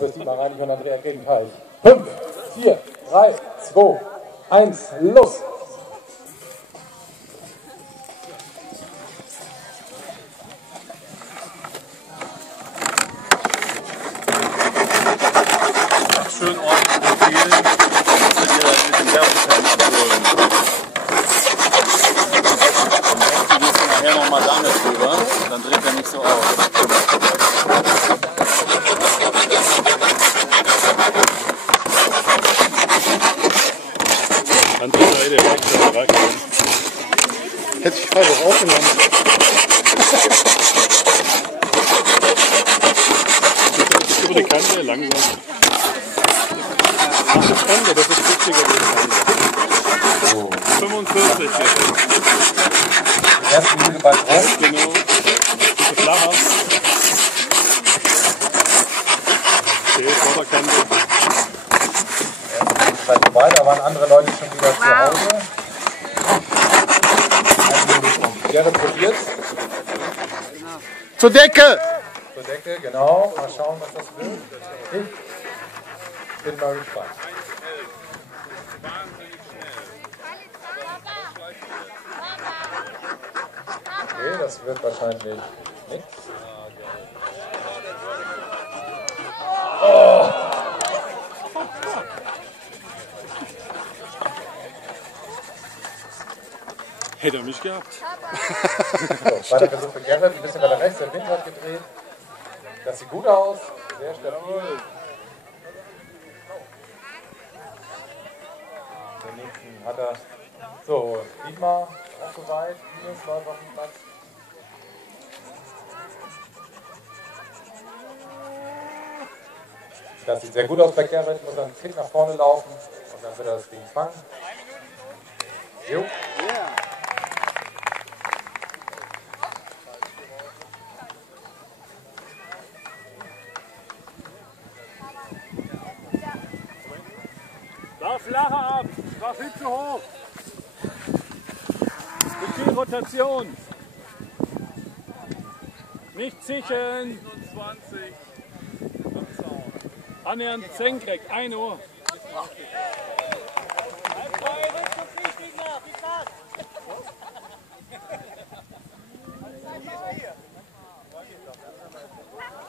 Dietmar Reinig und Andrea Gegenteich. 5, 4, 3, 2, 1, los! Schön ordentlich profilen, dass wir dir mit dem Werbefan abholen. Du gehst nachher nochmal damit drüber, dann dreht er nicht so auf. Hätte ich frei doch aufgenommen. Über die Kante, langsam. Ach, das Kante, das ist flüssiger. 45 jetzt. Erste Minute bei Rom. Genau. Bitte flacher. Okay, Vorderkante. Erste Minute bei vorbei, da waren andere Leute schon wieder zu Hause. Gerrit probiert. Zur Decke! Zur Decke, genau. Mal schauen, was das wird. Ich bin mal gespannt. Okay, das wird wahrscheinlich nichts. Oh. Hätte er mich gehabt. So, zweiter Versuch für Gerrit, ein bisschen weiter rechts, der Wind hat gedreht. Das sieht gut aus, sehr stabil. Den nächsten hat er. So, Dietmar auch soweit. Ines läuft auf dem Platz. Das sieht sehr gut aus bei Gerrit, muss dann einen Tick nach vorne laufen und dann wird er das Ding fangen. Jo. War flacher ab, war viel zu hoch. Mit viel Rotation. Nicht zichen. 27. Annähernd senkrecht, 1 Uhr.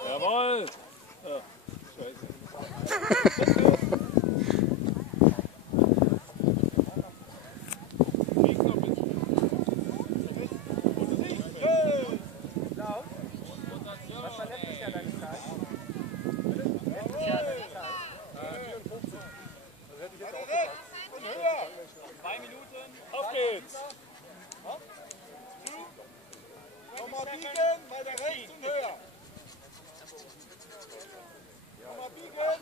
Jawohl. Oh, Scheiße. Auf geht's! Nochmal biegen, weiter rechts und höher. Nochmal biegen.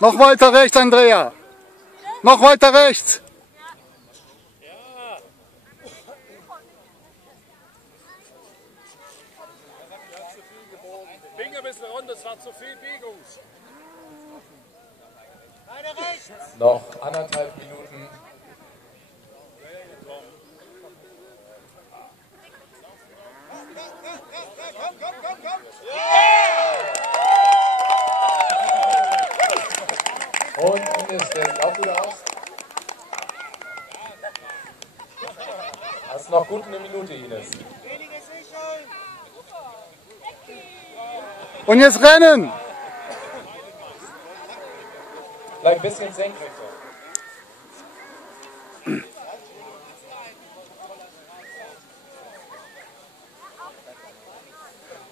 Noch weiter rechts, Andrea! Noch weiter rechts! Finger ein bisschen runter, das war zu viel Biegung. Noch 1,5 Minuten. Und Ines, der sieht auch gut aus. Das ist noch gut eine Minute, Ines. Und jetzt rennen! Bleib ein bisschen senkrechter.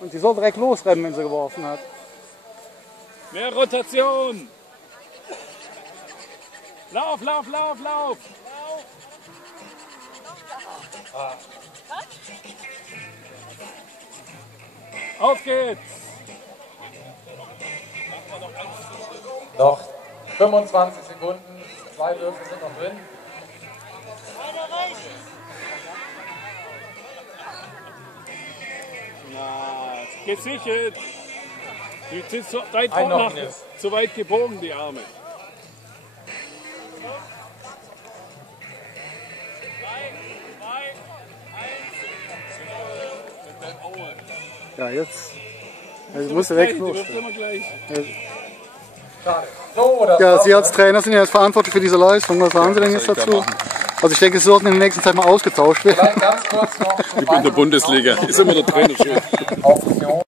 Und sie soll direkt losrennen, wenn sie geworfen hat. Mehr Rotation. Lauf, lauf, lauf, lauf. Auf geht's. Noch 25 Sekunden. 2 Würfe sind noch drin. Na, gesichert. Die sind zu weit, Ein noch, zu weit gebogen, die Arme. Ja, jetzt. Also muss er weg. Schade. So, das Ja, war's. Sie als Trainer sind ja jetzt verantwortlich für diese Leistung. Was sagen Sie denn jetzt dazu? Also ich denke, Sie sollten in der nächsten Zeit mal ausgetauscht werden. Vielleicht ganz kurz noch. Ich bin in der Bundesliga, ist immer der Trainer schuld. Auf Fusion.